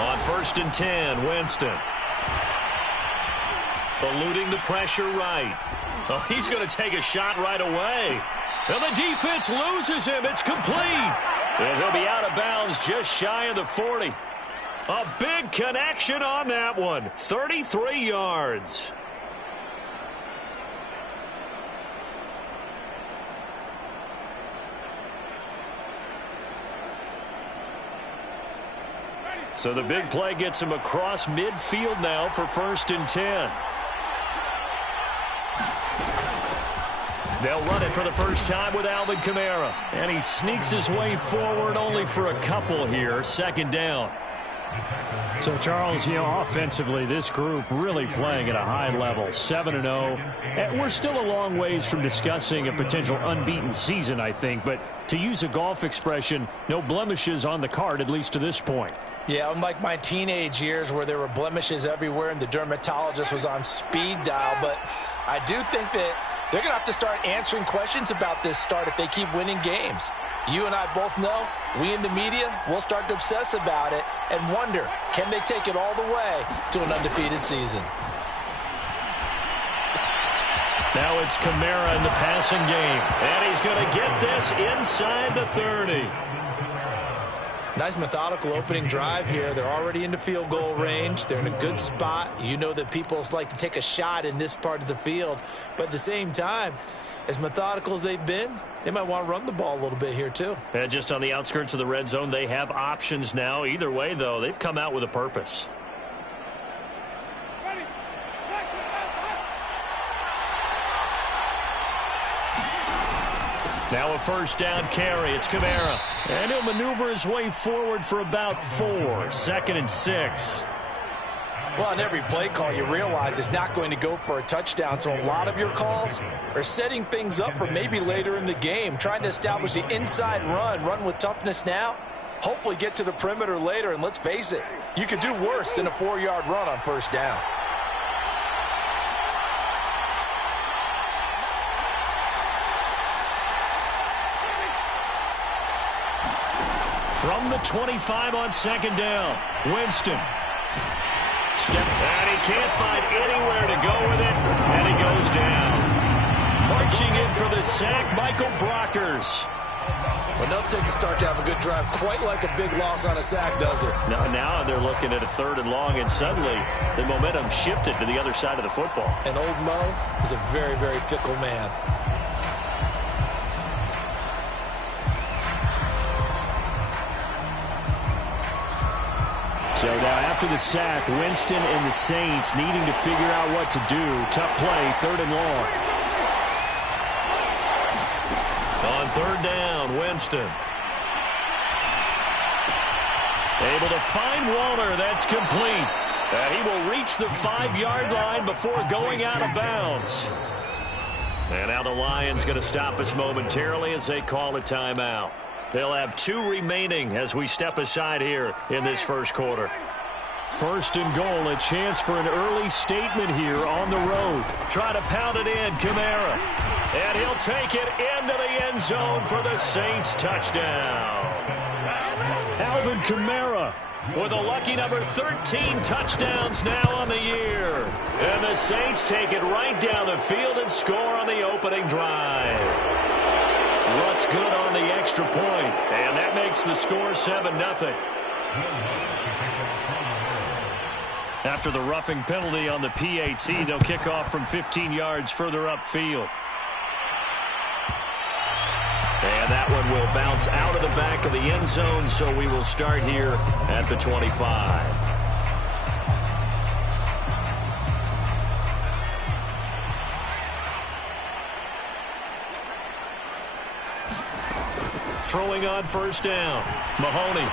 On 1st and 10, Winston. Eluding the pressure right. Oh, he's going to take a shot right away. And the defense loses him. It's complete. And he'll be out of bounds just shy of the 40. A big connection on that one. 33 yards. So the big play gets him across midfield now for 1st and 10. They'll run it for the first time with Alvin Kamara. And he sneaks his way forward only for a couple here. 2nd down. So, Charles, offensively, this group really playing at a high level, 7-0. And we're still a long ways from discussing a potential unbeaten season, I think. But to use a golf expression, no blemishes on the card, at least to this point. Yeah, unlike my teenage years where there were blemishes everywhere and the dermatologist was on speed dial. But I do think that they're going to have to start answering questions about this start if they keep winning games. You and I both know, we in the media will start to obsess about it and wonder, can they take it all the way to an undefeated season? Now it's Kamara in the passing game. And he's going to get this inside the 30. Nice methodical opening drive here. They're already into field goal range. They're in a good spot. You know that people like to take a shot in this part of the field. But at the same time, as methodical as they've been, they might want to run the ball a little bit here too. And just on the outskirts of the red zone, they have options now. Either way, though, they've come out with a purpose. Now a 1st down carry. It's Kamara. And he'll maneuver his way forward for about 4. 2nd and 6. Well, on every play call, you realize it's not going to go for a touchdown. So a lot of your calls are setting things up for maybe later in the game, trying to establish the inside run with toughness now, hopefully get to the perimeter later. And let's face it, you could do worse than a 4-yard run on 1st down. From the 25 on 2nd down, Winston. And he can't find anywhere to go with it, and he goes down. Marching in for the sack, Michael Brockers. Enough takes a start to have a good drive, quite like a big loss on a sack, does it? Now they're looking at a 3rd and long, and suddenly the momentum shifted to the other side of the football. And old Mo is a very, very fickle man. So now after the sack, Winston and the Saints needing to figure out what to do. Tough play, 3rd and long. On 3rd down, Winston. Able to find Waller. That's complete. And he will reach the 5-yard line before going out of bounds. And now the Lions going to stop us momentarily as they call a timeout. They'll have 2 remaining as we step aside here in this 1st quarter. 1st and goal, a chance for an early statement here on the road. Try to pound it in, Kamara. And he'll take it into the end zone for the Saints touchdown. Alvin Kamara with a lucky number 13 touchdowns now on the year. And the Saints take it right down the field and score on the opening drive. Rutt's good on the extra point, and that makes the score 7-0. After the roughing penalty on the PAT, they'll kick off from 15 yards further upfield. And that one will bounce out of the back of the end zone, so we will start here at the 25. Throwing on 1st down. Mahoney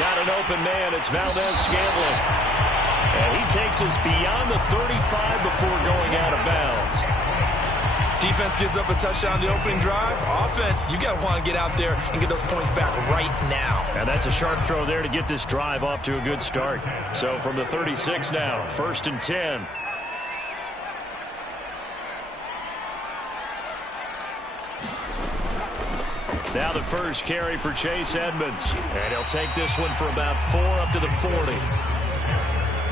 got an open man. It's Valdez-Scantling. And he takes us beyond the 35 before going out of bounds. Defense gives up a touchdown the opening drive. Offense, you got to want to get out there and get those points back right now. And that's a sharp throw there to get this drive off to a good start. So from the 36 now, 1st and 10. Now the first carry for Chase Edmonds. And he'll take this one for about 4 up to the 40.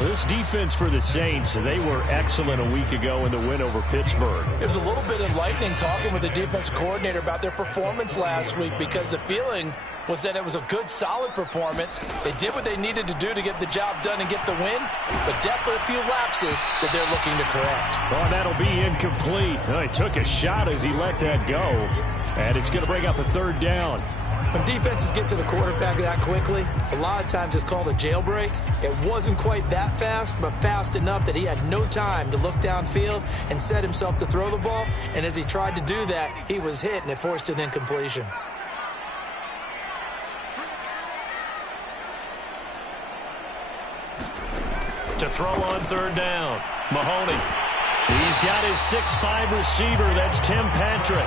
This defense for the Saints, they were excellent a week ago in the win over Pittsburgh. It was a little bit enlightening talking with the defense coordinator about their performance last week, because the feeling was that it was a good, solid performance. They did what they needed to do to get the job done and get the win, but definitely a few lapses that they're looking to correct. Oh, that'll be incomplete. Oh, he took a shot as he let that go, and it's going to bring up a third down. When defenses get to the quarterback that quickly, a lot of times it's called a jailbreak. It wasn't quite that fast, but fast enough that he had no time to look downfield and set himself to throw the ball. And as he tried to do that, he was hit, and it forced an incompletion. To throw on third down, Mahoney. He's got his 6'5" receiver. That's Tim Patrick.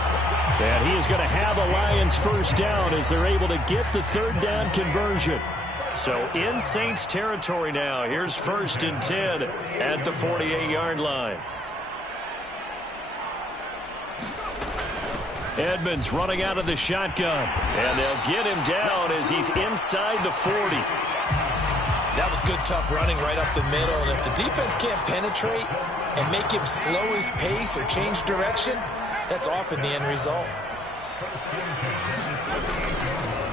And he is going to have a Lions first down as they're able to get the third down conversion. So in Saints territory now. Here's 1st and 10 at the 48-yard line. Edmonds running out of the shotgun. And they'll get him down as he's inside the 40. That was good, tough running right up the middle. And if the defense can't penetrate and make him slow his pace or change direction, that's often the end result.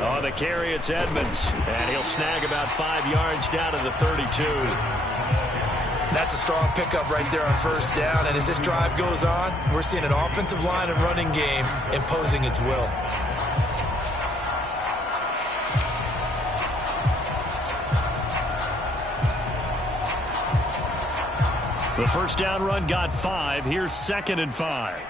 On the carry, it's Edmonds. And he'll snag about 5 yards down to the 32. That's a strong pickup right there on first down. And as this drive goes on, we're seeing an offensive line and running game imposing its will. The first down run got 5. Here's 2nd and 5.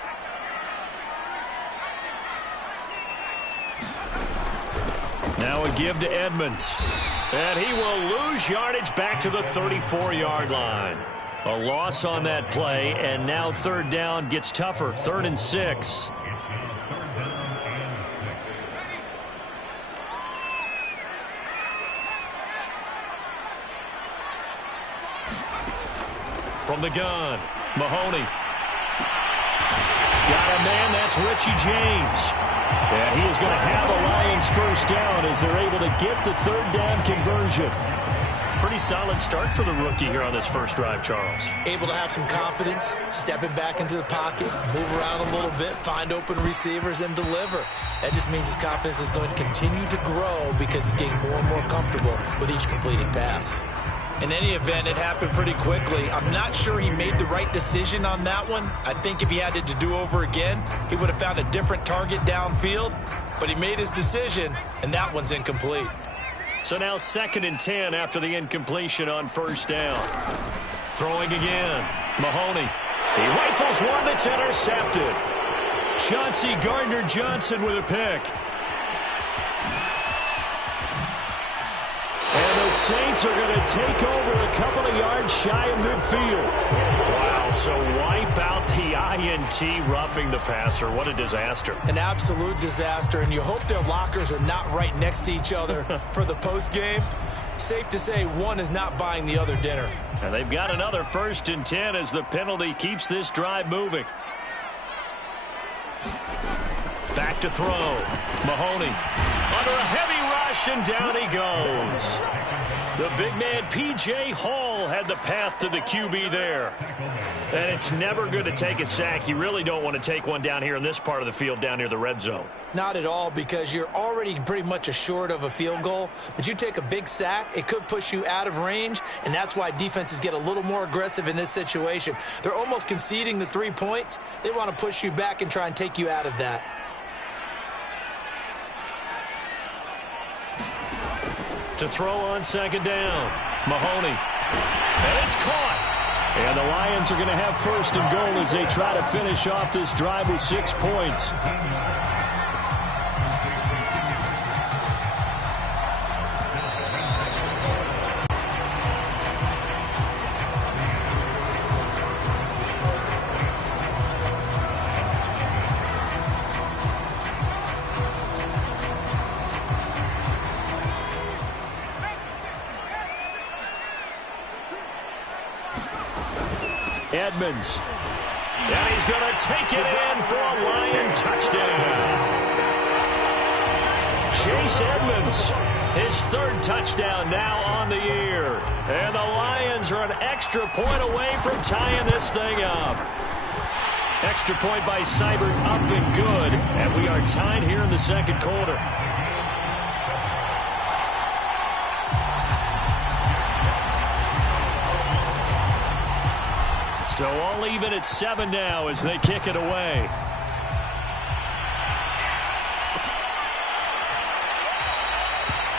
Now a give to Edmonds. And he will lose yardage back to the 34-yard line. A loss on that play, and now third down gets tougher. 3rd and 6. From the gun, Mahoney. Got a man, that's Richie James. And he is going to have a Lions first down as they're able to get the third down conversion. Pretty solid start for the rookie here on this first drive, Charles. Able to have some confidence, stepping back into the pocket, move around a little bit, find open receivers, and deliver. That just means his confidence is going to continue to grow because he's getting more and more comfortable with each completed pass. In any event, it happened pretty quickly. I'm not sure he made the right decision on that one. I think if he had it to do over again, he would have found a different target downfield. But he made his decision, and that one's incomplete. So now 2nd and 10 after the incompletion on first down. Throwing again. Mahoney. He rifles one that's intercepted. Chauncey Gardner-Johnson with a pick. And the Saints are going to take over a couple of yards shy of midfield. Wow, so wipe out the INT, roughing the passer. What a disaster. An absolute disaster, and you hope their lockers are not right next to each other for the postgame. Safe to say one is not buying the other dinner. And they've got another 1st and 10 as the penalty keeps this drive moving. Back to throw. Mahoney under a heavy rush, and down he goes. The big man, P.J. Hall, had the path to the QB there. And it's never good to take a sack. You really don't want to take one down here in this part of the field, down near the red zone. Not at all, because you're already pretty much assured of a field goal. But you take a big sack, it could push you out of range, and that's why defenses get a little more aggressive in this situation. They're almost conceding the 3 points. They want to push you back and try and take you out of that. To throw on 2nd down, Mahoney. And it's caught. And the Lions are going to have 1st and goal as they try to finish off this drive with 6 points. Edmonds. And he's going to take it in for a Lion touchdown. Chase Edmonds, his third touchdown now on the year. And the Lions are an extra point away from tying this thing up. Extra point by Seibert up and good. And we are tied here in the second quarter. So all even at 7 now as they kick it away.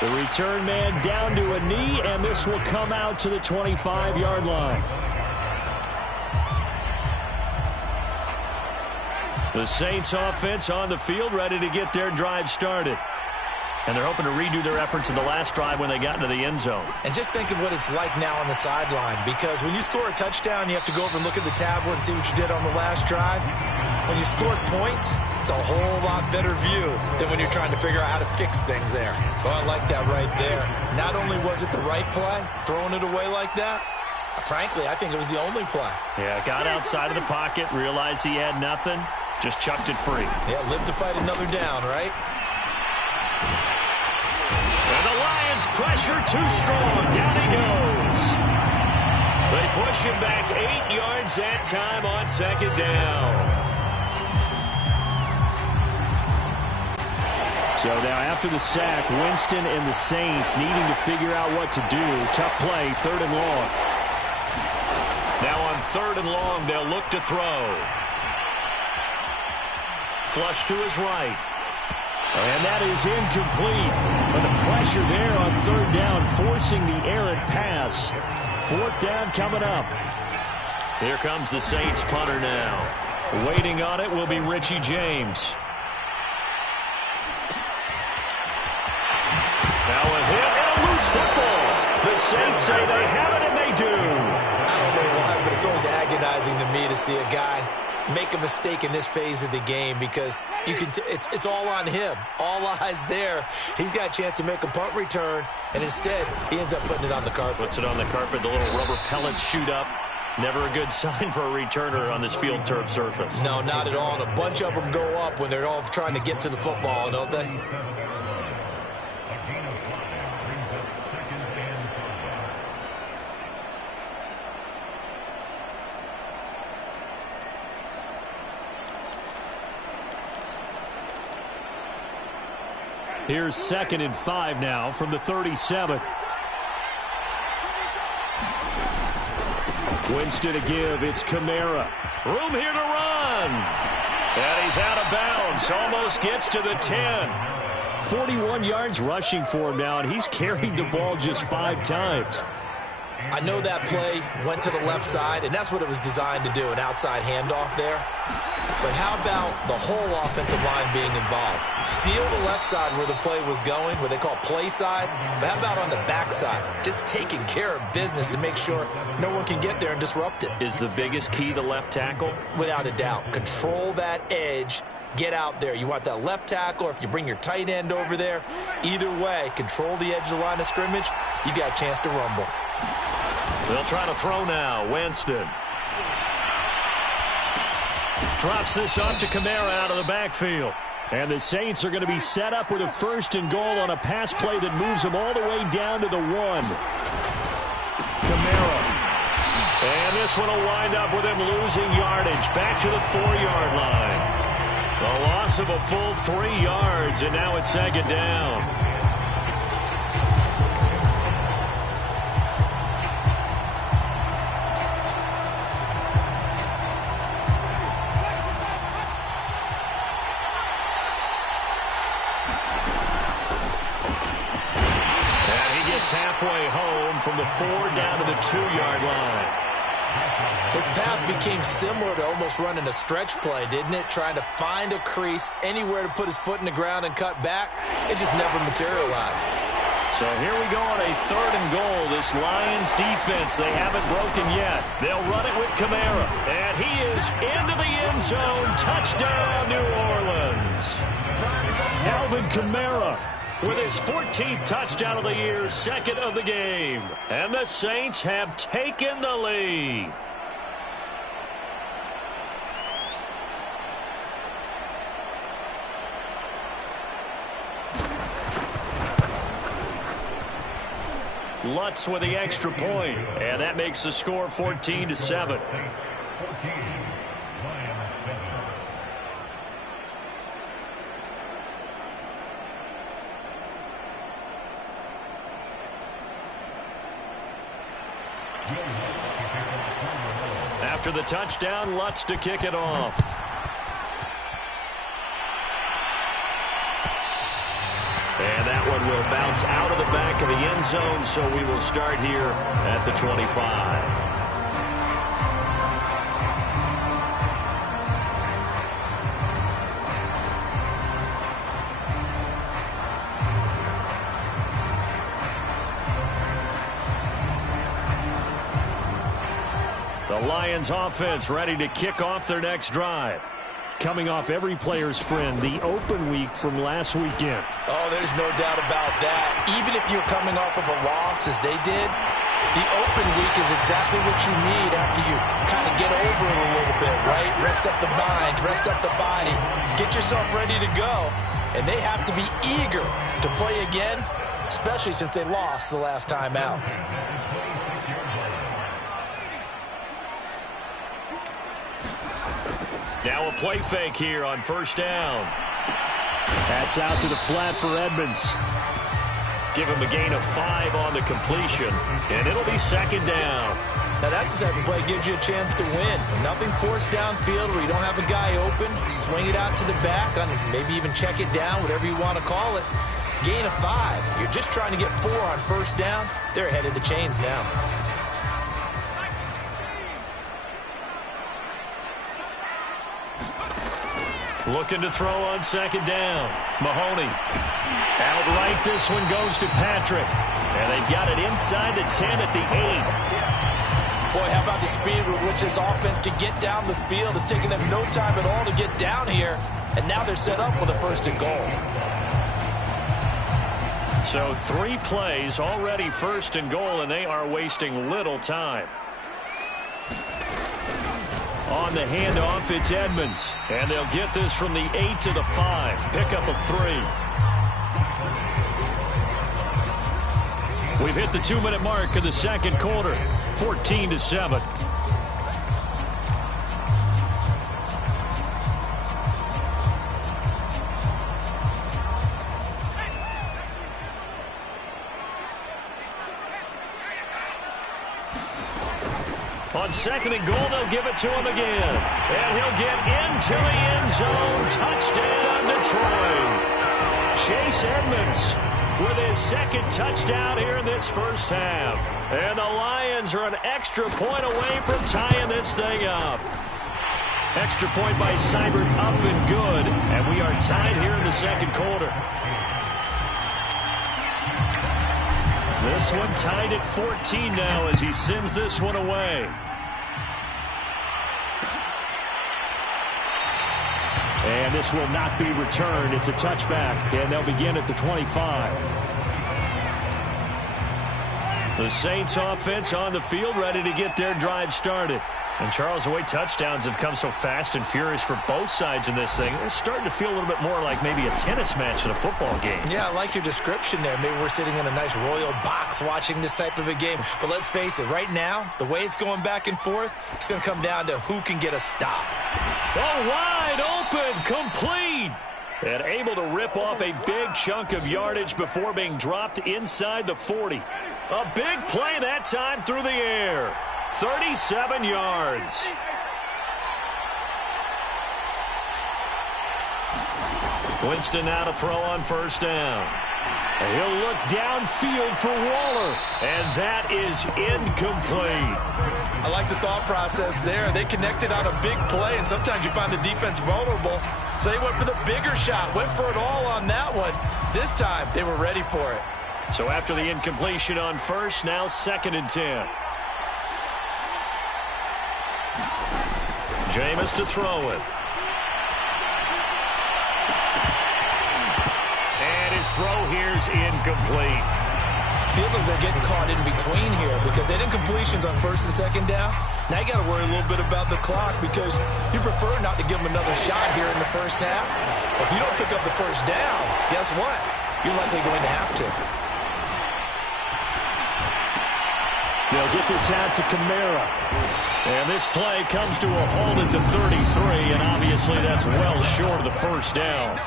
The return man down to a knee, and this will come out to the 25-yard line. The Saints offense on the field, ready to get their drive started. And they're hoping to redo their efforts in the last drive when they got into the end zone. And just think of what it's like now on the sideline, because when you score a touchdown, you have to go over and look at the tablet and see what you did on the last drive. When you scored points, it's a whole lot better view than when you're trying to figure out how to fix things there. So I like that right there. Not only was it the right play, throwing it away like that, frankly, I think it was the only play. Yeah, got outside of the pocket, realized he had nothing, just chucked it free. Yeah, live to fight another down, right? And the Lions pressure too strong. Down he goes. They push him back 8 yards that time on second down. So now after the sack, Winston and the Saints needing to figure out what to do. Tough play, 3rd and long. Now on 3rd and long, they'll look to throw. Flush to his right. And that is incomplete. But the pressure there on 3rd down, forcing the errant pass. 4th down coming up. Here comes the Saints punter now. Waiting on it will be Richie James. Now a hit and a loose football. The Saints say they have it, and they do. I don't know why, but it's always agonizing to me to see a guy make a mistake in this phase of the game, because you can it's all on him. All eyes there. He's got a chance to make a punt return, and instead he ends up putting it on the carpet. Puts it on the carpet. The little rubber pellets shoot up. Never a good sign for a returner on this field turf surface. No, not at all. And a bunch of them go up when they're all trying to get to the football, don't they? Here's 2nd and 5 now from the 37. Winston to give. It's Kamara. Room here to run. And he's out of bounds. Almost gets to the 10. 41 yards rushing for him now, and he's carried the ball just 5 times. I know that play went to the left side, and that's what it was designed to do, an outside handoff there. But how about the whole offensive line being involved? Seal the left side where the play was going, where they call play side. But how about on the back side? Just taking care of business to make sure no one can get there and disrupt it. Is the biggest key the left tackle? Without a doubt. Control that edge. Get out there. You want that left tackle, or if you bring your tight end over there, either way, control the edge of the line of scrimmage. You got a chance to rumble. They'll try to throw now. Winston drops this off to Kamara out of the backfield. And the Saints are going to be set up with a 1st and goal on a pass play that moves them all the way down to the 1. Kamara. And this one will wind up with him losing yardage back to the 4-yard line. The loss of a full 3 yards, and now it's 2nd down. Halfway home from the 4 down to the 2-yard line. His path became similar to almost running a stretch play, didn't it? Trying to find a crease, anywhere to put his foot in the ground and cut back. It just never materialized. So here we go on a 3rd and goal. This Lions defense, they haven't broken yet. They'll run it with Kamara. And he is into the end zone. Touchdown, New Orleans. Alvin Kamara with his 14th touchdown of the year, 2nd of the game. And the Saints have taken the lead. Lutz with the extra point, and that makes the score 14-7. After the touchdown, Lutz to kick it off. And that one will bounce out of the back of the end zone, so we will start here at the 25. The Lions offense ready to kick off their next drive. Coming off every player's friend, the open week from last weekend. Oh, there's no doubt about that. Even if you're coming off of a loss as they did, the open week is exactly what you need after you kind of get over it a little bit, right? Rest up the mind, rest up the body, get yourself ready to go. And they have to be eager to play again, especially since they lost the last time out. Now a play fake here on first down. That's out to the flat for Edmonds. Give him a gain of 5 on the completion, and it'll be second down. Now that's the type of play that gives you a chance to win. Nothing forced downfield where you don't have a guy open. Swing it out to the back, maybe even check it down, whatever you want to call it. Gain of 5. You're just trying to get 4 on first down. They're ahead of the chains now. Looking to throw on second down. Mahoney. Outright, this one goes to Patrick. And they've got it inside the 10 at the 8. Boy, how about the speed with which this offense can get down the field? It's taken them no time at all to get down here. And now they're set up with a first and goal. So 3 plays, already first and goal, and they are wasting little time. On the handoff, it's Edmonds. And they'll get this from the 8 to the 5. Pick up a 3. We've hit the 2-minute mark of the second quarter. 14-7. On second and goal, they'll give it to him again. And he'll get into the end zone. Touchdown, Detroit. Chase Edmonds with his second touchdown here in this first half. And the Lions are an extra point away from tying this thing up. Extra point by Seibert up and good. And we are tied here in the second quarter. This one tied at 14 now as he sends this one away. And this will not be returned. It's a touchback, and they'll begin at the 25. The Saints offense on the field ready to get their drive started. And Charles, the way touchdowns have come so fast and furious for both sides in this thing, it's starting to feel a little bit more like maybe a tennis match in a football game. Yeah, I like your description there. Maybe we're sitting in a nice royal box watching this type of a game. But let's face it, right now, the way it's going back and forth, it's going to come down to who can get a stop. Oh, wide open, complete. And able to rip off a big chunk of yardage before being dropped inside the 40. A big play that time through the air. 37 yards. Winston now to throw on first down. And he'll look downfield for Waller. And that is incomplete. I like the thought process there. They connected on a big play, and sometimes you find the defense vulnerable. So they went for the bigger shot, went for it all on that one. This time, they were ready for it. So after the incompletion on first, now 2nd and 10. Jameis to throw it. And his throw here's incomplete. Feels like they're getting caught in between here because they had incompletions on first and second down. Now you got to worry a little bit about the clock because you prefer not to give them another shot here in the first half. If you don't pick up the first down, guess what? You're likely going to have to. They'll get this out to Kamara. And this play comes to a halt at the 33, and obviously that's well short of the first down.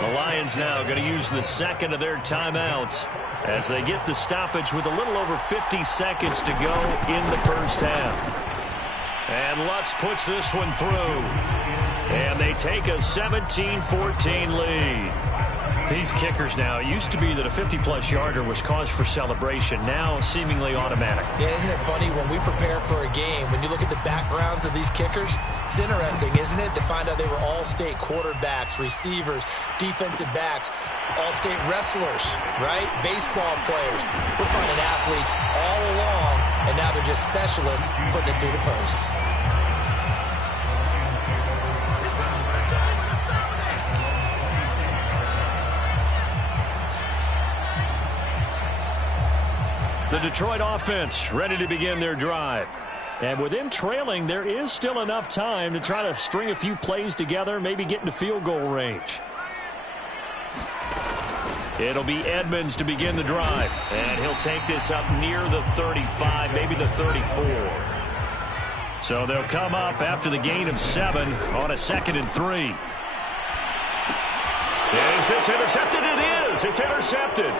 The Lions now going to use the second of their timeouts as they get the stoppage with a little over 50 seconds to go in the first half. And Lutz puts this one through. And they take a 17-14 lead. These kickers now, it used to be that a 50-plus yarder was cause for celebration. Now seemingly automatic. Yeah, isn't it funny when we prepare for a game, when you look at the backgrounds of these kickers, it's interesting, isn't it, to find out they were all-state quarterbacks, receivers, defensive backs, all-state wrestlers, right? Baseball players. We're finding athletes all along, and now they're just specialists putting it through the posts. The Detroit offense ready to begin their drive. And with them trailing, there is still enough time to try to string a few plays together, maybe get into field goal range. It'll be Edmonds to begin the drive. And he'll take this up near the 35, maybe the 34. So they'll come up after the gain of 7 on a 2nd and 3. Is this intercepted? It is. It's intercepted.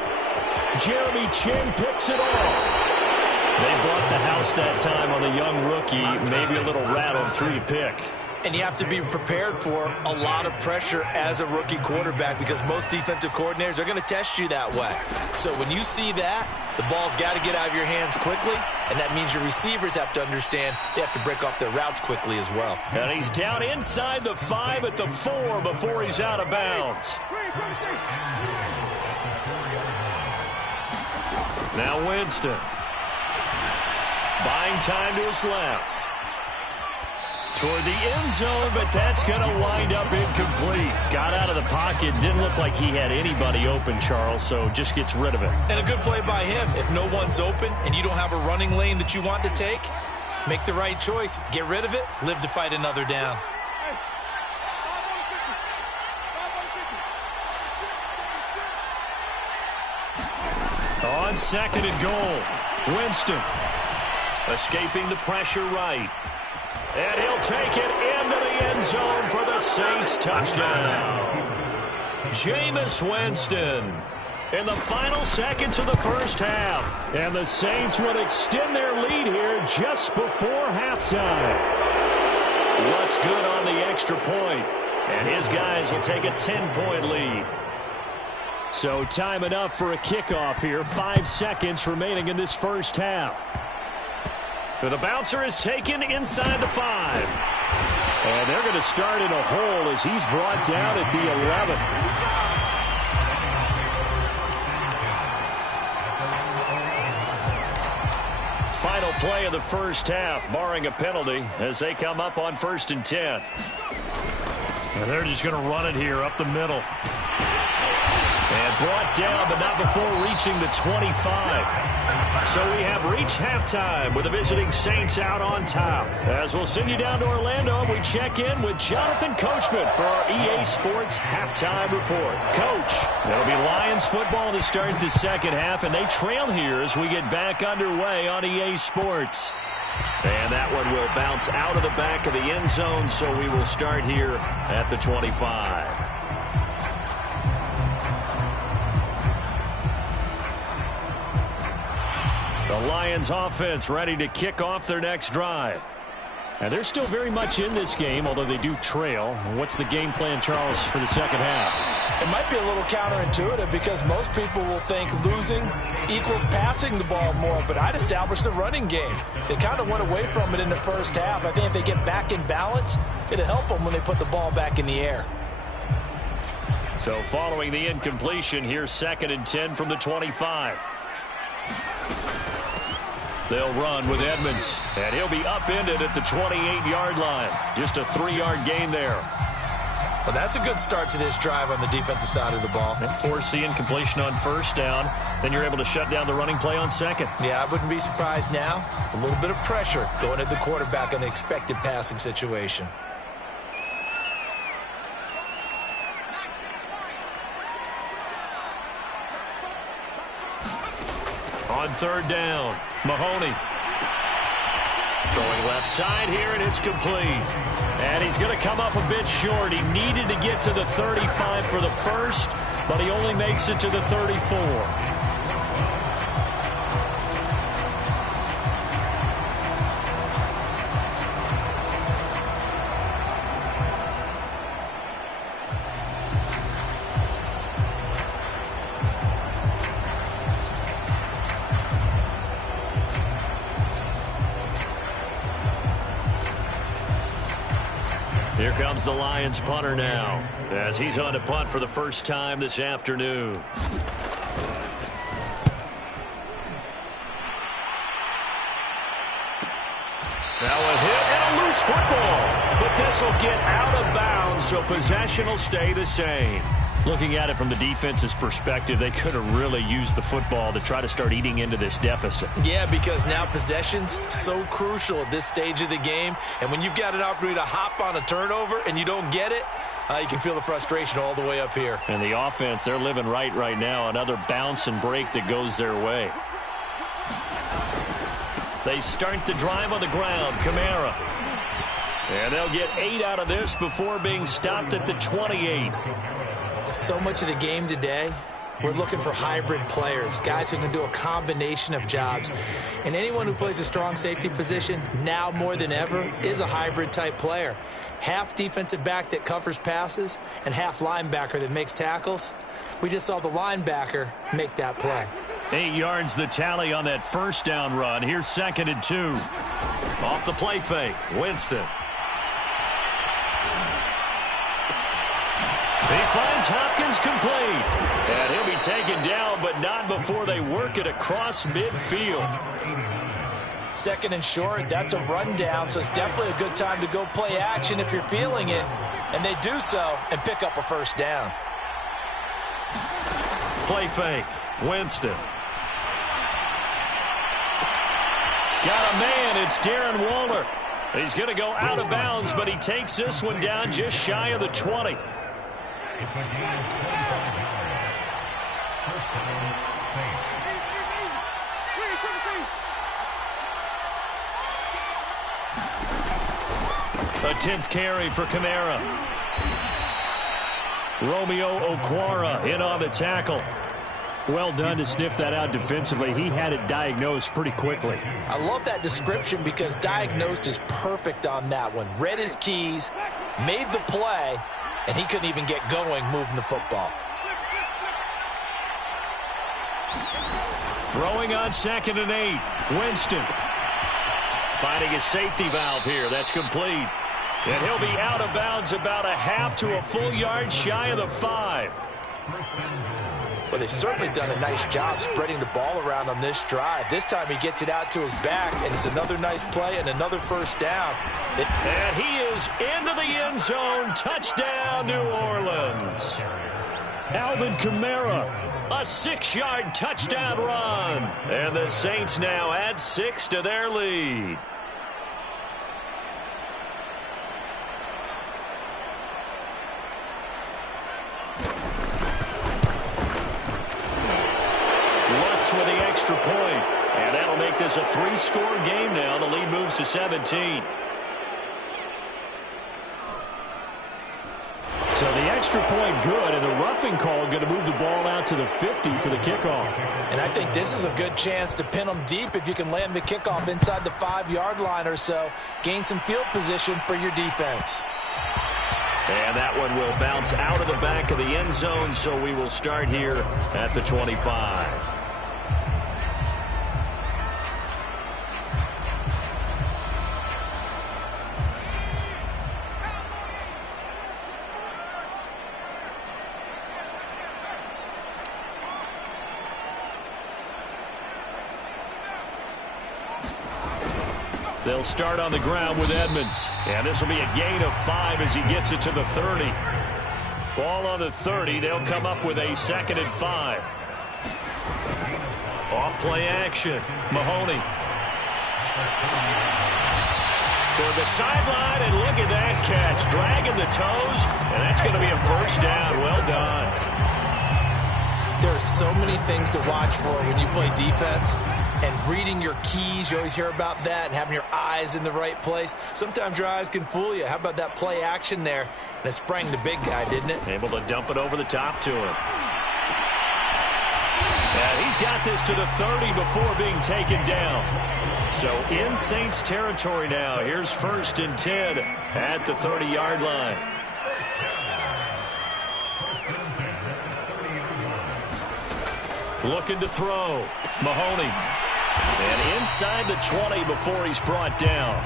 Jeremy Chinn picks it off. They brought the house that time on the young rookie. Maybe a little rattled through the pick. And you have to be prepared for a lot of pressure as a rookie quarterback because most defensive coordinators are going to test you that way. So when you see that, the ball's got to get out of your hands quickly, and that means your receivers have to understand they have to break off their routes quickly as well. And he's down inside the 5 at the 4 before he's out of bounds. Now Winston. Buying time to his left. Toward the end zone, but that's going to wind up incomplete. Got out of the pocket. Didn't look like he had anybody open, Charles, so just gets rid of it. And a good play by him. If no one's open and you don't have a running lane that you want to take, make the right choice. Get rid of it. Live to fight another down. On 2nd and goal, Winston escaping the pressure right. And he'll take it into the end zone for the Saints touchdown. Jameis Winston in the final seconds of the first half. And the Saints would extend their lead here just before halftime. What's good on the extra point. And his guys will take a 10-point lead. So time enough for a kickoff here. 5 seconds remaining in this first half. The bouncer is taken inside the 5. And they're going to start in a hole as he's brought down at the 11. Final play of the first half, barring a penalty, as they come up on 1st and 10. And they're just going to run it here up the middle. And brought down, but not before reaching the 25. So we have reached halftime with the visiting Saints out on top. As we'll send you down to Orlando, we check in with Jonathan Coachman for our EA Sports Halftime Report. Coach, it'll be Lions football to start the second half, and they trail here as we get back underway on EA Sports. And that one will bounce out of the back of the end zone, so we will start here at the 25. The Lions offense ready to kick off their next drive. And they're still very much in this game, although they do trail. What's the game plan, Charles, for the second half? It might be a little counterintuitive because most people will think losing equals passing the ball more, but I'd establish the running game. They kind of went away from it in the first half. I think if they get back in balance, it'll help them when they put the ball back in the air. So following the incompletion, here's 2nd and 10 from the 25. They'll run with Edmonds, and he'll be upended at the 28-yard line. Just a 3-yard gain there. Well, that's a good start to this drive on the defensive side of the ball. And force the incompletion on 1st down. Then you're able to shut down the running play on 2nd. Yeah, I wouldn't be surprised now. A little bit of pressure going at the quarterback in the expected passing situation. On third down, Mahoney. Throwing left side here, and it's complete. And he's going to come up a bit short. He needed to get to the 35 for the first, but he only makes it to the 34. Here comes the Lions punter now, as he's on to punt for the first time this afternoon. Now a hit and a loose football, but this will get out of bounds, so possession will stay the same. Looking at it from the defense's perspective, they could have really used the football to try to start eating into this deficit. Yeah, because now possession's so crucial at this stage of the game. And when you've got an opportunity to hop on a turnover and you don't get it, you can feel the frustration all the way up here. And the offense, they're living right now. Another bounce and break that goes their way. They start the drive on the ground. Kamara. And they'll get 8 out of this before being stopped at the 28. So much of the game today, we're looking for hybrid players, guys who can do a combination of jobs. And anyone who plays a strong safety position, now more than ever, is a hybrid type player. Half defensive back that covers passes and half linebacker that makes tackles. We just saw the linebacker make that play. 8 yards the tally on that first down run. Here's 2nd and 2. Off the play fake, Winston. He finds Hopkins complete. And he'll be taken down, but not before they work it across midfield. 2nd and short, that's a rundown, so it's definitely a good time to go play action if you're feeling it. And they do so and pick up a first down. Play fake, Winston. Got a man, it's Darren Waller. He's going to go out of bounds, but he takes this one down just shy of the 20. A 10th carry for Kamara. Romeo Okwara in on the tackle. Well done to sniff that out defensively. He had it diagnosed pretty quickly. I love that description because diagnosed is perfect on that one. Read his keys, made the play, and he couldn't even get going moving the football. Throwing on 2nd and 8. Winston. Finding his safety valve here. That's complete. And he'll be out of bounds about a half to a full yard shy of the 5. Well, they've certainly done a nice job spreading the ball around on this drive. This time he gets it out to his back, and it's another nice play and another first down. And he is into the end zone. Touchdown, New Orleans. Alvin Kamara, a 6-yard touchdown run. And the Saints now add 6 to their lead. With the extra point, and that'll make this a 3-score game now. The lead moves to 17. So the extra point good, and the roughing call going to move the ball out to the 50 for the kickoff. And I think this is a good chance to pin them deep if you can land the kickoff inside the 5-yard line or so. Gain some field position for your defense. And that one will bounce out of the back of the end zone, so we will start here at the 25. They'll start on the ground with Edmonds. And this will be a gain of 5 as he gets it to the 30. Ball on the 30. They'll come up with a 2nd and 5. Off play action. Mahoney. Toward the sideline, and look at that catch. Dragging the toes, and that's going to be a first down. Well done. There are so many things to watch for when you play defense. And reading your keys, you always hear about that, and having your eyes in the right place. Sometimes your eyes can fool you. How about that play action there? And it sprang the big guy, didn't it? Able to dump it over the top to him. And he's got this to the 30 before being taken down. So in Saints territory now. Here's 1st and 10 at the 30-yard line. Looking to throw. Mahoney. And inside the 20 before he's brought down.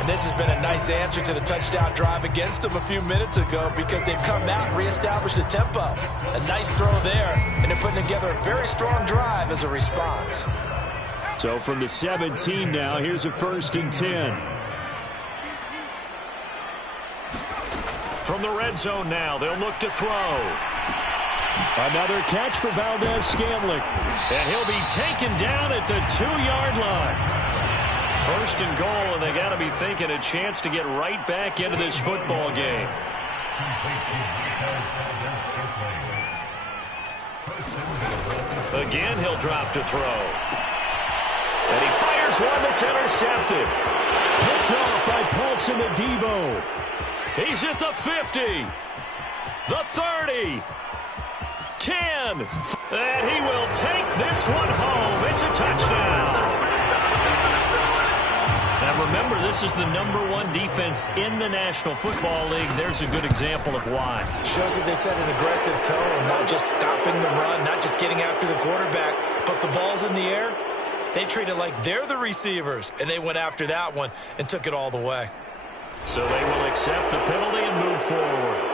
And this has been a nice answer to the touchdown drive against them a few minutes ago because they've come out and reestablished the tempo. A nice throw there, and they're putting together a very strong drive as a response. So from the 17 now, here's a 1st and 10. From the red zone now, they'll look to throw. Another catch for Valdez-Scantling. And he'll be taken down at the 2-yard line. 1st and goal, and they got to be thinking a chance to get right back into this football game. Again, he'll drop to throw. And he fires one that's intercepted. Picked off by Paulson Adebo. He's at the 50. The 30. 10. And he will take this one home. It's a touchdown. Now remember, this is the #1 defense in the National Football League. There's a good example of why. Shows that they set an aggressive tone, not just stopping the run, not just getting after the quarterback, but the ball's in the air. They treat it like they're the receivers, and they went after that one and took it all the way. So they will accept the penalty and move forward.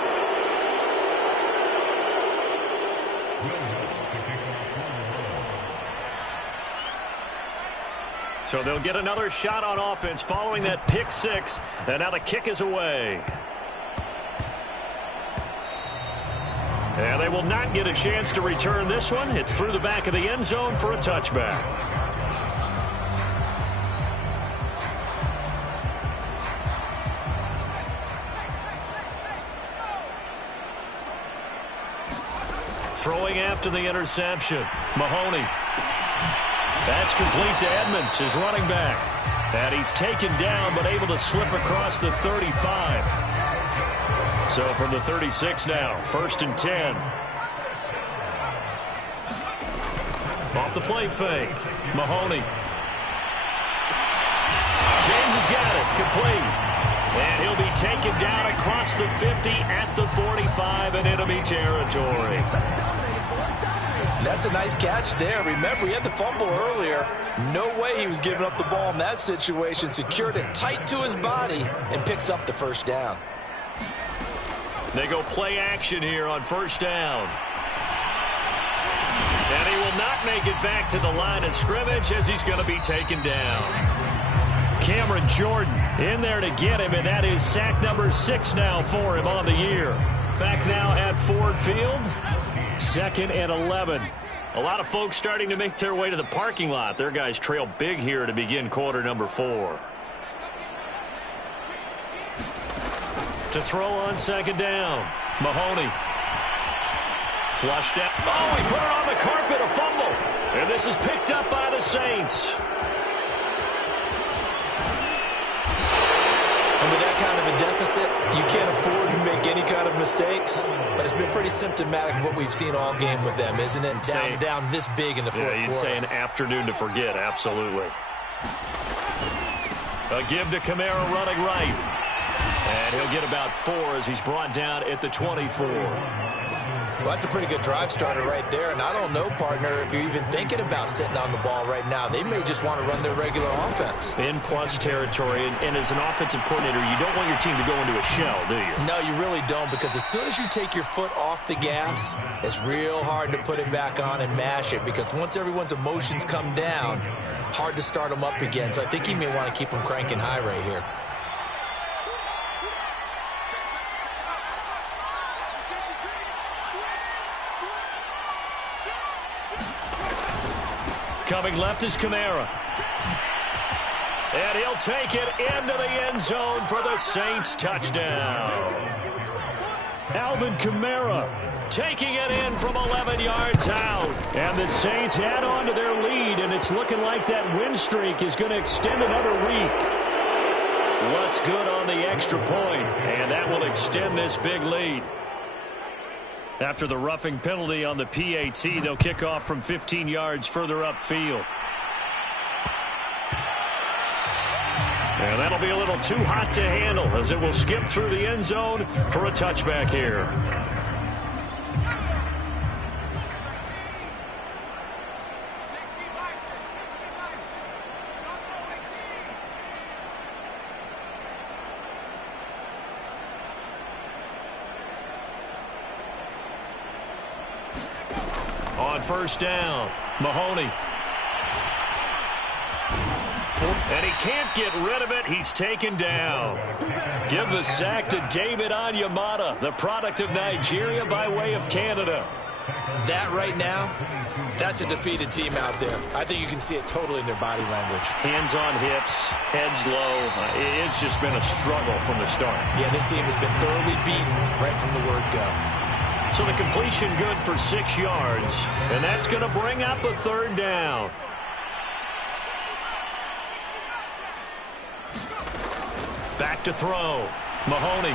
So they'll get another shot on offense following that pick 6. And now the kick is away. And they will not get a chance to return this one. It's through the back of the end zone for a touchback. Throwing after the interception. Mahoney. That's complete to Edmonds, his running back. And he's taken down, but able to slip across the 35. So from the 36 now, 1st and 10. Off the play fake. Mahoney. James has got it, complete. And he'll be taken down across the 50 at the 45 in enemy territory. That's a nice catch there. Remember, he had the fumble earlier. No way he was giving up the ball in that situation. Secured it tight to his body and picks up the 1st down. They go play action here on 1st down. And he will not make it back to the line of scrimmage as he's going to be taken down. Cameron Jordan in there to get him, and that is sack number 6 now for him on the year. Back now at Ford Field. 2nd and 11. A lot of folks starting to make their way to the parking lot. Their guys trail big here to begin quarter number 4. To throw on 2nd down. Mahoney. Flushed out. Oh, he put it on the carpet, a fumble. And this is picked up by the Saints. And with that kind of a deficit, you can't afford to make any kind of mistakes. But it's been pretty symptomatic of what we've seen all game with them, isn't it? Down this big in the fourth quarter. You'd say an afternoon to forget, absolutely. A give to Kamara running right. And he'll get about 4 as he's brought down at the 24. Well, that's a pretty good drive starter right there. And I don't know, partner, if you're even thinking about sitting on the ball right now. They may just want to run their regular offense. In plus territory. And as an offensive coordinator, you don't want your team to go into a shell, do you? No, you really don't, because as soon as you take your foot off the gas, it's real hard to put it back on and mash it, because once everyone's emotions come down, hard to start them up again. So I think you may want to keep them cranking high right here. Coming left is Kamara. And he'll take it into the end zone for the Saints touchdown. Alvin Kamara taking it in from 11 yards out. And the Saints add on to their lead, and it's looking like that win streak is going to extend another week. Lutz good on the extra point, and that will extend this big lead. After the roughing penalty on the PAT, they'll kick off from 15 yards further upfield. And that'll be a little too hot to handle as it will skip through the end zone for a touchback here. On first down, Mahoney. And he can't get rid of it. He's taken down. Give the sack to David Onyemata, the product of Nigeria by way of Canada. That right now, that's a defeated team out there. I think you can see it totally in their body language. Hands on hips, heads low. It's just been a struggle from the start. Yeah, this team has been thoroughly beaten right from the word go. So the completion good for 6 yards, and that's going to bring up a third down. Back to throw. Mahoney.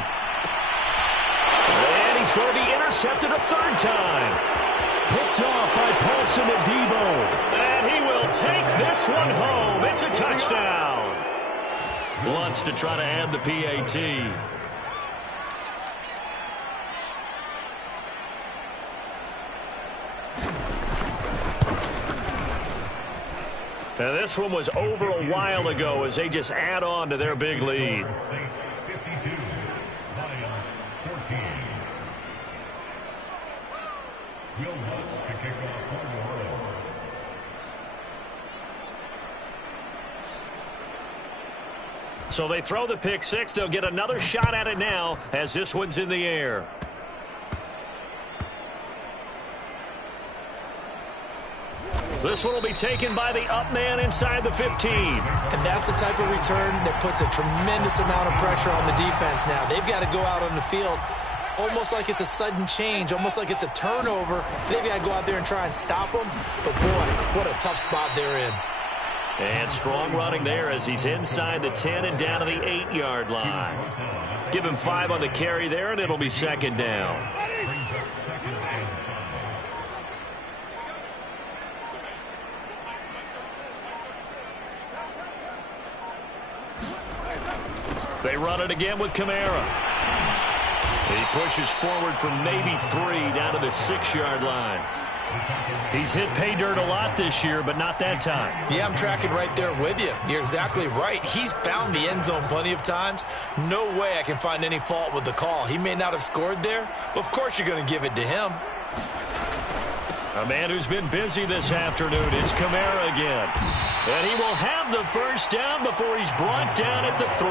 And he's going to be intercepted a third time. Picked off by Paulson Adebo. And he will take this one home. It's a touchdown. Lutz to try to add the PAT. Now this one was over a while ago as they just add on to their big lead. So they throw the pick six. They'll get another shot at it now as this one's in the air. This one will be taken by the up man inside the 15. And that's the type of return that puts a tremendous amount of pressure on the defense now. They've got to go out on the field almost like it's a sudden change, almost like it's a turnover. They've got to go out there and try and stop them. But, boy, what a tough spot they're in. And strong running there as he's inside the 10 and down to the 8-yard line. Give him 5 on the carry there, and it'll be second down. They run it again with Kamara. He pushes forward from maybe 3 down to the 6-yard line. He's hit pay dirt a lot this year, but not that time. Yeah, I'm tracking right there with you. You're exactly right. He's found the end zone plenty of times. No way I can find any fault with the call. He may not have scored there, but of course you're going to give it to him. A man who's been busy this afternoon. It's Kamara again. And he will have the first down before he's brought down at the 3.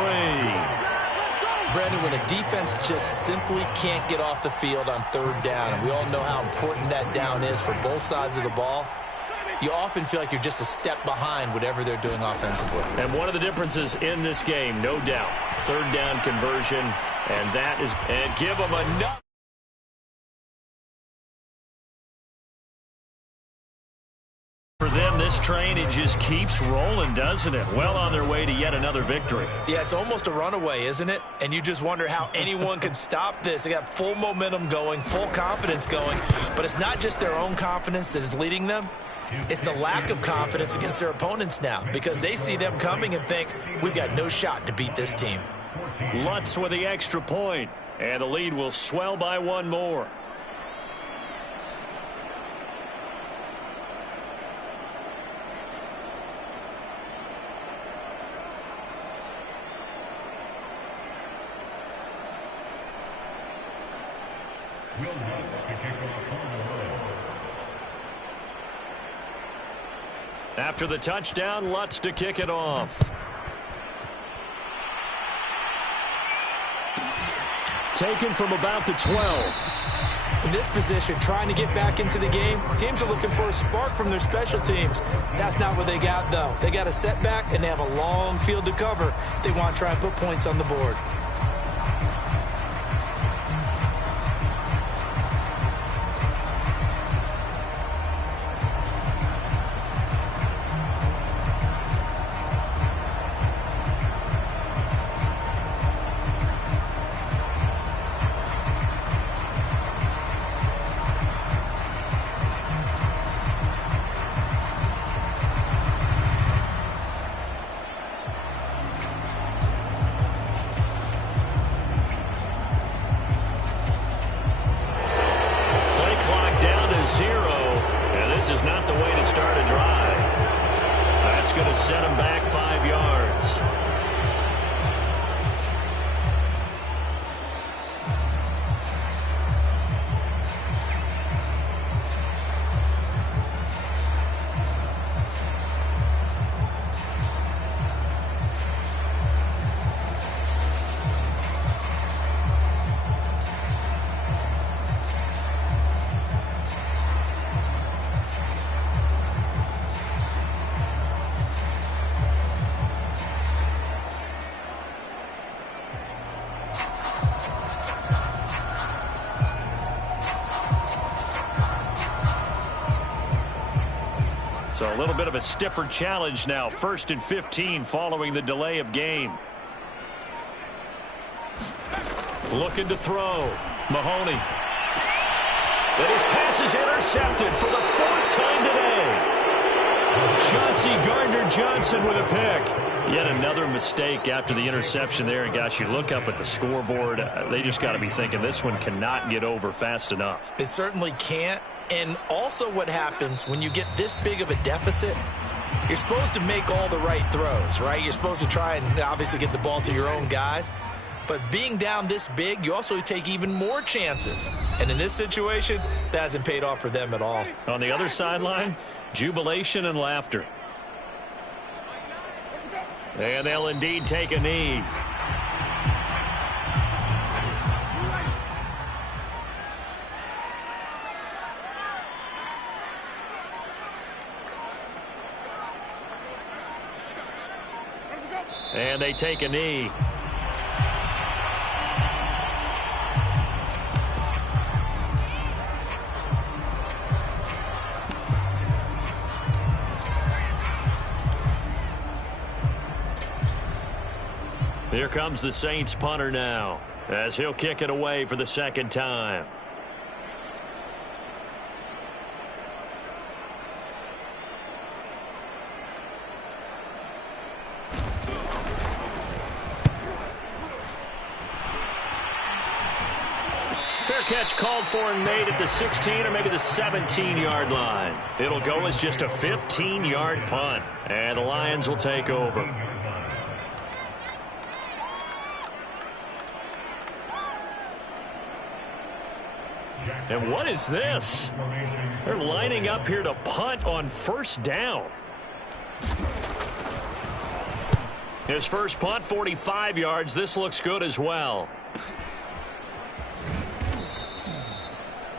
Brandon, when a defense just simply can't get off the field on third down, and we all know how important that down is for both sides of the ball, you often feel like you're just a step behind whatever they're doing offensively. And one of the differences in this game, no doubt, third down conversion, and that is, and give them enough. For them, this train, it just keeps rolling, doesn't it? Well on their way to yet another victory. Yeah, it's almost a runaway, isn't it? And you just wonder how anyone could stop this. They got full momentum going, full confidence going. But it's not just their own confidence that is leading them. It's the lack of confidence against their opponents now because they see them coming and think, we've got no shot to beat this team. Lutz with the extra point, and the lead will swell by 1 more. After the touchdown, Lutz to kick it off. Taken from about the 12. In this position, trying to get back into the game, teams are looking for a spark from their special teams. That's not what they got, though. They got a setback, and they have a long field to cover if they want to try and put points on the board. going to set him back 5 yards. So a little bit of a stiffer challenge now. 1st and 15 following the delay of game. Looking to throw. Mahoney. But his pass is intercepted for the 4th time today. Chauncey Gardner-Johnson with a pick. Yet another mistake after the interception there. And gosh, you look up at the scoreboard. They just got to be thinking this one cannot get over fast enough. It certainly can't. And also what happens when you get this big of a deficit, you're supposed to make all the right throws, right? You're supposed to try and obviously get the ball to your own guys. But being down this big, you also take even more chances. And in this situation, that hasn't paid off for them at all. On the other sideline, jubilation and laughter. And they'll indeed take a knee. And they take a knee. Here comes the Saints punter now, as he'll kick it away for the 2nd time. Fair catch called for and made at the 16 or maybe the 17-yard line. It'll go as just a 15-yard punt, and the Lions will take over. And what is this? They're lining up here to punt on 1st down. His first punt, 45 yards. This looks good as well.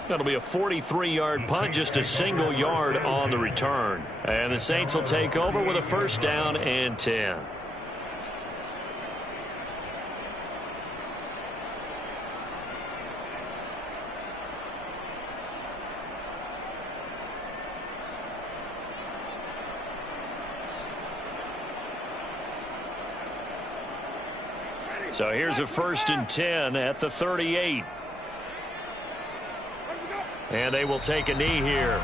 That'll be a 43-yard punt, just a single yard on the return. And the Saints will take over with a 1st down and 10. So here's a 1st and 10 at the 38. And they will take a knee here.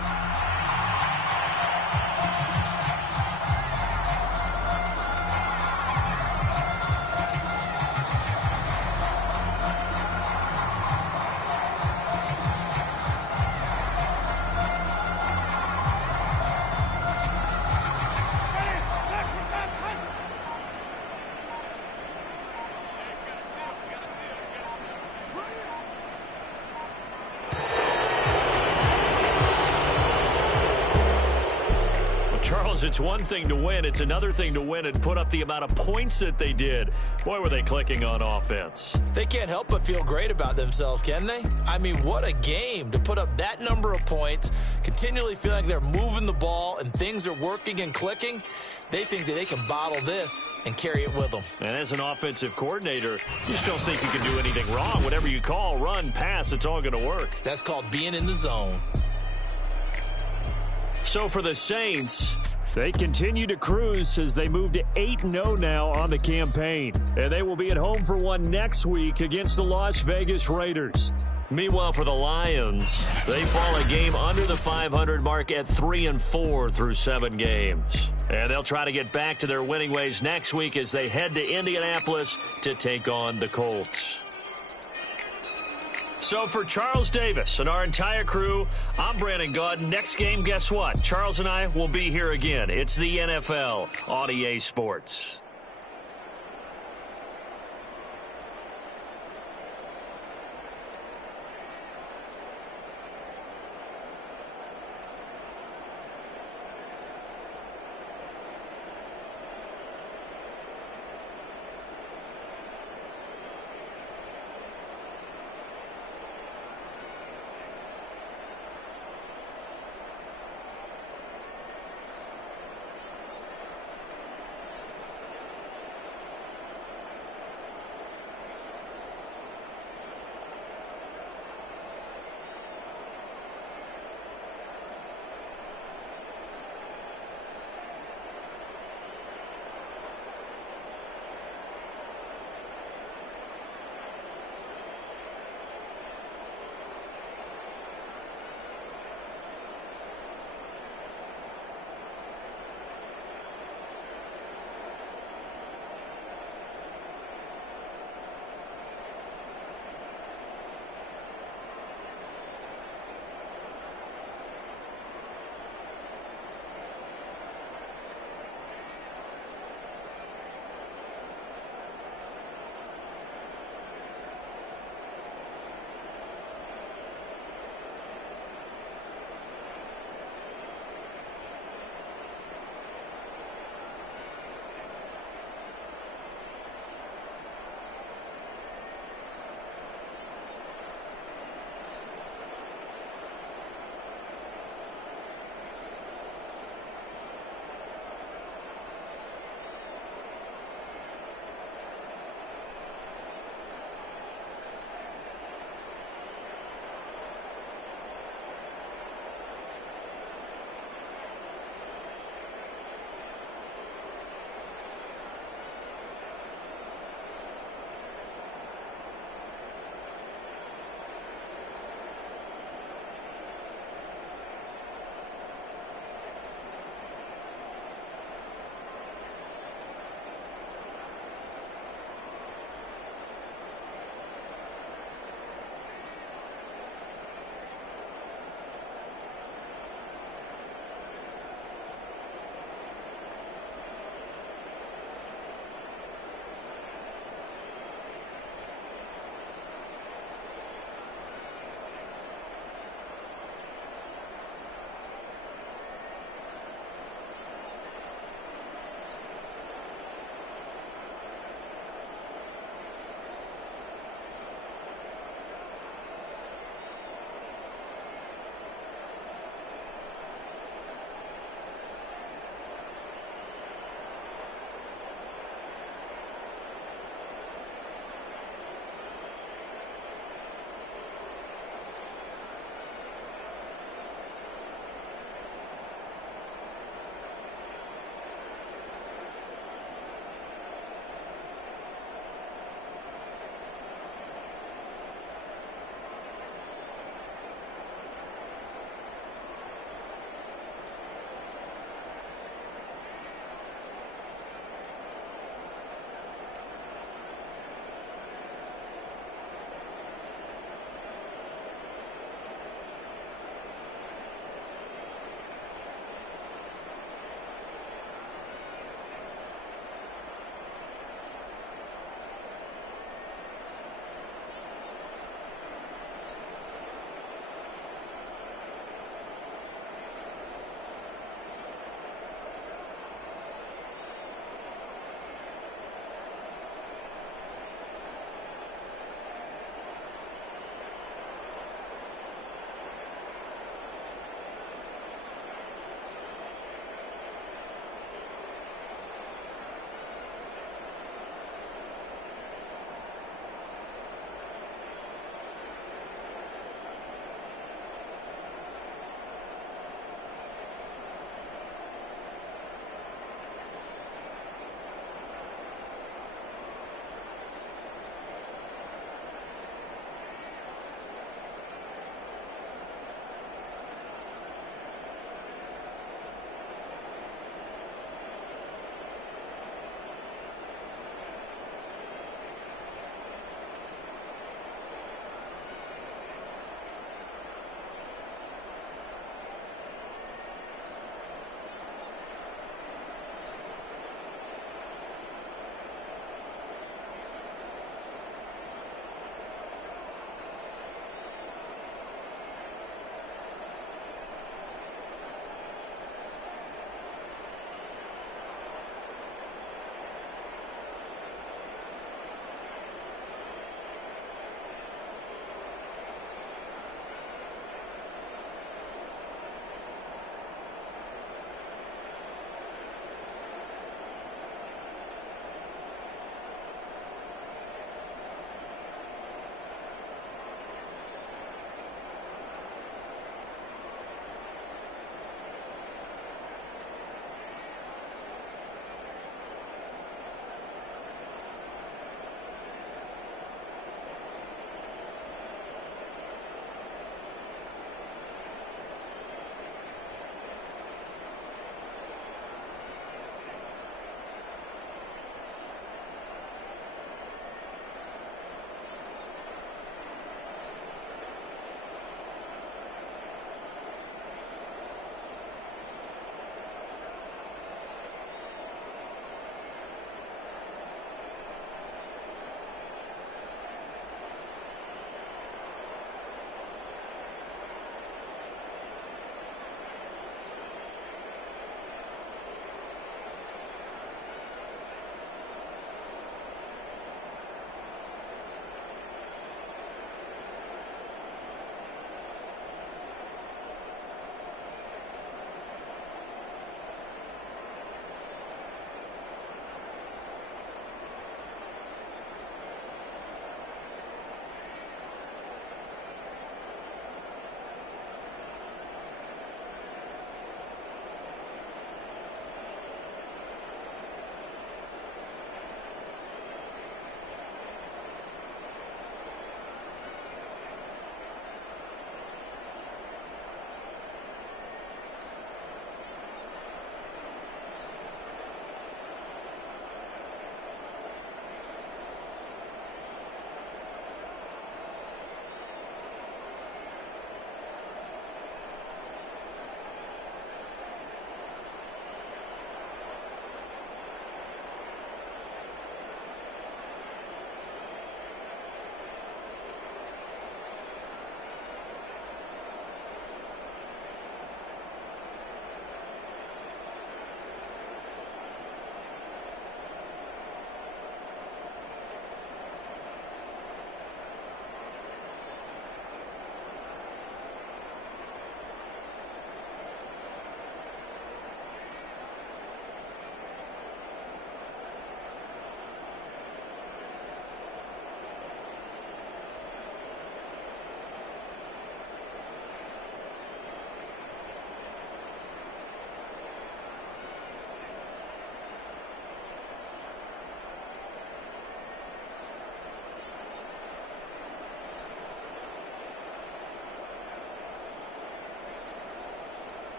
It's one thing to win. It's another thing to win and put up the amount of points that they did. Boy, were they clicking on offense. They can't help but feel great about themselves, can they? I mean, what a game to put up that number of points, continually feel like they're moving the ball and things are working and clicking. They think that they can bottle this and carry it with them. And as an offensive coordinator, you just don't think you can do anything wrong. Whatever you call, run, pass, it's all going to work. That's called being in the zone. So for the Saints, they continue to cruise as they move to 8-0 now on the campaign. And they will be at home for one next week against the Las Vegas Raiders. Meanwhile, for the Lions, they fall a game under the 500 mark at 3-4 through 7 games. And they'll try to get back to their winning ways next week as they head to Indianapolis to take on the Colts. So for Charles Davis and our entire crew, I'm Brandon Gaudin. Next game, guess what? Charles and I will be here again. It's the NFL on EA Sports.